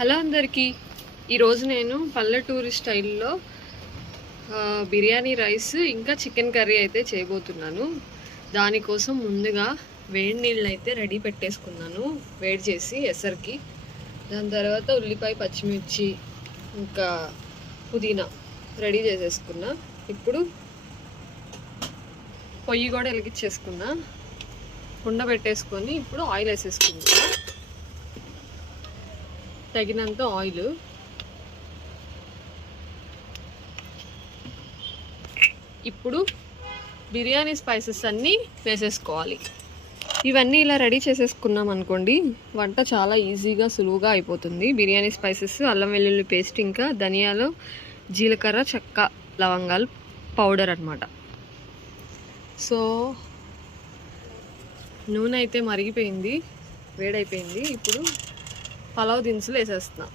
Hello అందరికీ, ఈరోజు నేను పల్లెటూరి స్టైల్లో బిర్యానీ రైస్ ఇంకా చికెన్ కర్రీ అయితే చేయబోతున్నాను. దానికోసం ముందుగా వేడి నీళ్ళు అయితే రెడీ పెట్టేసుకున్నాను, వేడి చేసి ఎసరికి. దాని తర్వాత ఉల్లిపాయ, పచ్చిమిర్చి ఇంకా పుదీనా రెడీ చేసేసుకున్నా. ఇప్పుడు పొయ్యి కూడా వెలిగించేసుకున్నా, కుండ పెట్టేసుకొని ఇప్పుడు ఆయిల్ వేసేసుకుంటా. తగినంత ఆయిల్, ఇప్పుడు బిర్యానీ స్పైసెస్ అన్నీ వేసేసుకోవాలి. ఇవన్నీ ఇలా రెడీ చేసేసుకున్నాం అనుకోండి, వంట చాలా ఈజీగా సులువుగా అయిపోతుంది. బిర్యానీ స్పైసెస్, అల్లం వెల్లుల్లి పేస్ట్, ఇంకా ధనియాలు, జీలకర్ర, చెక్క, లవంగాలు పౌడర్ అన్నమాట. సో నూనె అయితే మరిగిపోయింది, వేడైపోయింది. ఇప్పుడు పలావ్ దినుసులు వేసేస్తున్నా.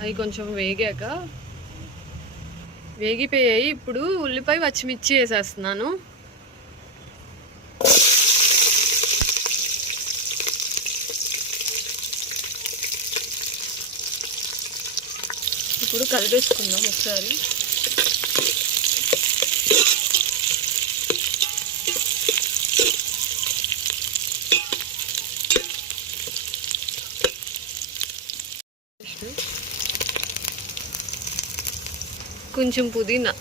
అవి కొంచెం వేగిపోయాయి. ఇప్పుడు ఉల్లిపాయ, పచ్చిమిర్చి వేసేస్తున్నాను. ఇప్పుడు కలిపేసుకుందాం ఒకసారి. కొంచెం పుదీనా,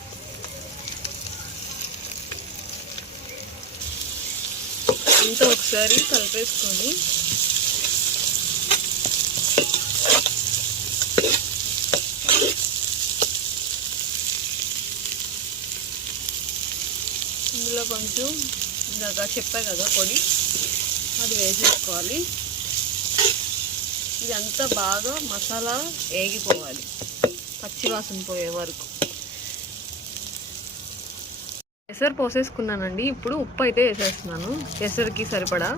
అంతా ఒకసారి కలిపేసుకొని ఇందులో కొంచెం ఇందాక చెప్పా కదా పొడి, అది వేసేసుకోవాలి. ఇదంతా బాగా మసాలా వేగిపోవాలి, పచ్చివాసన పోయే వరకు. ఎసరు పోసేసుకున్నానండి. ఇప్పుడు ఉప్పు అయితే వేసేస్తున్నాను, ఎసరికి సరిపడా.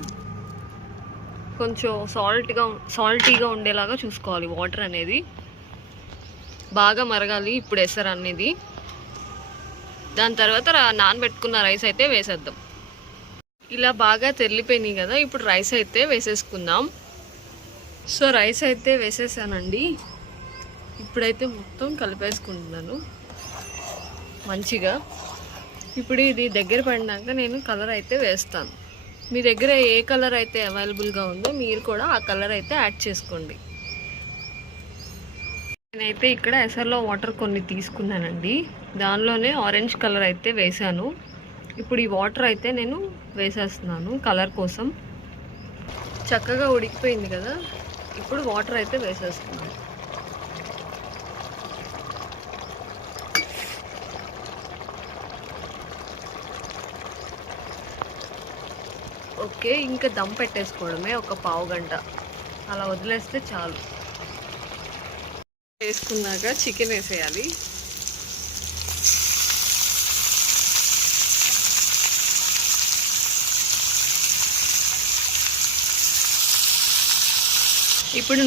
కొంచెం సాల్టీగా ఉండేలాగా చూసుకోవాలి. వాటర్ అనేది బాగా మరగాలి ఇప్పుడు ఎసరు అనేది. దాని తర్వాత నానబెట్టుకున్న రైస్ అయితే వేసేద్దాం. ఇలా బాగా తెల్లిపోయినాయి కదా, ఇప్పుడు రైస్ అయితే వేసేసుకుందాం. సో రైస్ అయితే వేసేసానండి. ఇప్పుడైతే మొత్తం కలిపేసుకుంటున్నాను మంచిగా. ఇప్పుడు ఇది దగ్గర పడినాక నేను కలర్ అయితే వేస్తాను. మీ దగ్గర ఏ కలర్ అయితే అవైలబుల్గా ఉందో మీరు కూడా ఆ కలర్ అయితే యాడ్ చేసుకోండి. నేనైతే ఇక్కడ ఎసర్లో వాటర్ కొన్ని తీసుకున్నానండి, దానిలోనే ఆరెంజ్ కలర్ అయితే వేసాను. ఇప్పుడు ఈ వాటర్ అయితే నేను వేసేస్తున్నాను కలర్ కోసం. చక్కగా ఉడికిపోయింది కదా, ఇప్పుడు వాటర్ అయితే వేసేస్తున్నాను. ఓకే, ఇంకా దమ్ పెట్టేసుకోవడమే. ఒక పావు గంట అలా వదిలేస్తే చాలు. వేసుకున్నాక చికెన్ వేసేయాలి. ఇప్పుడు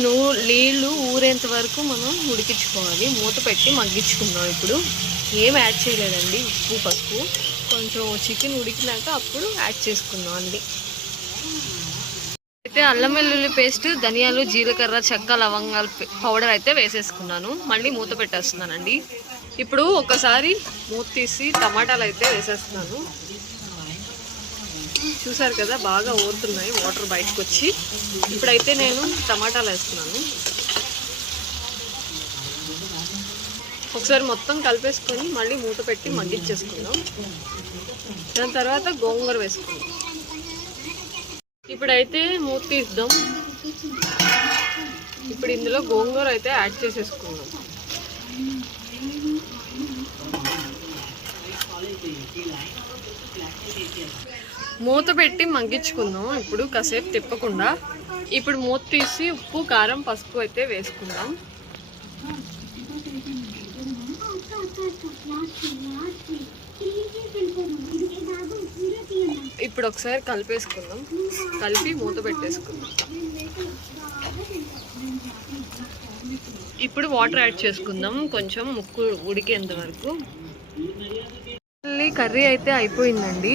నీళ్ళు ఊరేంత వరకు మనం ఉడికించుకోవాలి. మూత పెట్టి మగ్గించుకుందాం. ఇప్పుడు ఏం యాడ్ చేయలేదండి, ఉప్పు, పసుపు. కొంచెం చికెన్ ఉడికినాక అప్పుడు యాడ్ చేసుకుందాం అండి. అయితే అల్లం వెల్లుల్లి పేస్ట్, ధనియాలు, జీలకర్ర, చెక్క, లవంగాల పౌడర్ అయితే వేసేసుకున్నాను. మళ్ళీ మూత పెట్టేస్తున్నానండి. ఇప్పుడు ఒకసారి మూత తీసి టమాటాలు అయితే వేసేస్తున్నాను. చూసారు కదా, బాగా ఊరుతున్నాయి వాటర్ బయటకు వచ్చి. ఇప్పుడైతే నేను టమాటాలు వేస్తున్నాను. ఒకసారి మొత్తం కలిపేసుకొని మళ్ళీ మూత పెట్టి మగ్గించేసుకుందాం. దాని తర్వాత గోంగూర వేసుకుందాం. ఇప్పుడైతే మూత తీద్దాం. ఇప్పుడు ఇందులో గోంగూర అయితే యాడ్ చేసేసుకుందాం. మూత పెట్టి మగ్గించుకుందాం ఇప్పుడు కాసేపు తిప్పకుండా. ఇప్పుడు మూత తీసి ఉప్పు, కారం, పసుపు అయితే వేసుకుందాం. ఇప్పుడు ఒకసారి కలిపేసుకుందాం, కలిపి మూత పెట్టేసుకుందాం. ఇప్పుడు వాటర్ యాడ్ చేసుకుందాం కొంచెం ముక్కు ఉడికేంత వరకు. మళ్ళీ కర్రీ అయితే అయిపోయిందండి.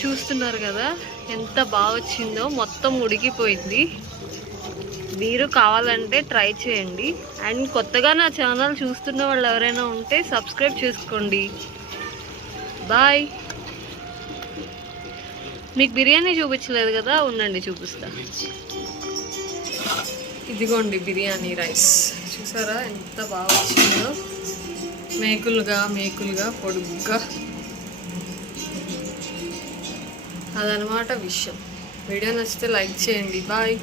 చూస్తున్నారు కదా ఎంత బాగా వచ్చిందో, మొత్తం ఉడికిపోయింది. మీరు కావాలంటే ట్రై చేయండి. అండ్ కొత్తగా నా ఛానల్ చూస్తున్న వాళ్ళు ఎవరైనా ఉంటే సబ్స్క్రైబ్ చేసుకోండి. బాయ్. మీకు బిర్యానీ చూపించలేదు కదా, ఉండండి చూపిస్తా. ఇదిగోండి బిర్యానీ రైస్. చూసారా ఎంత బాగా వచ్చిందో, మేకులుగా పొడుగ్గా. అదనమాట విషయం. వీడియో నచ్చితే లైక్ చేయండి. బాయ్.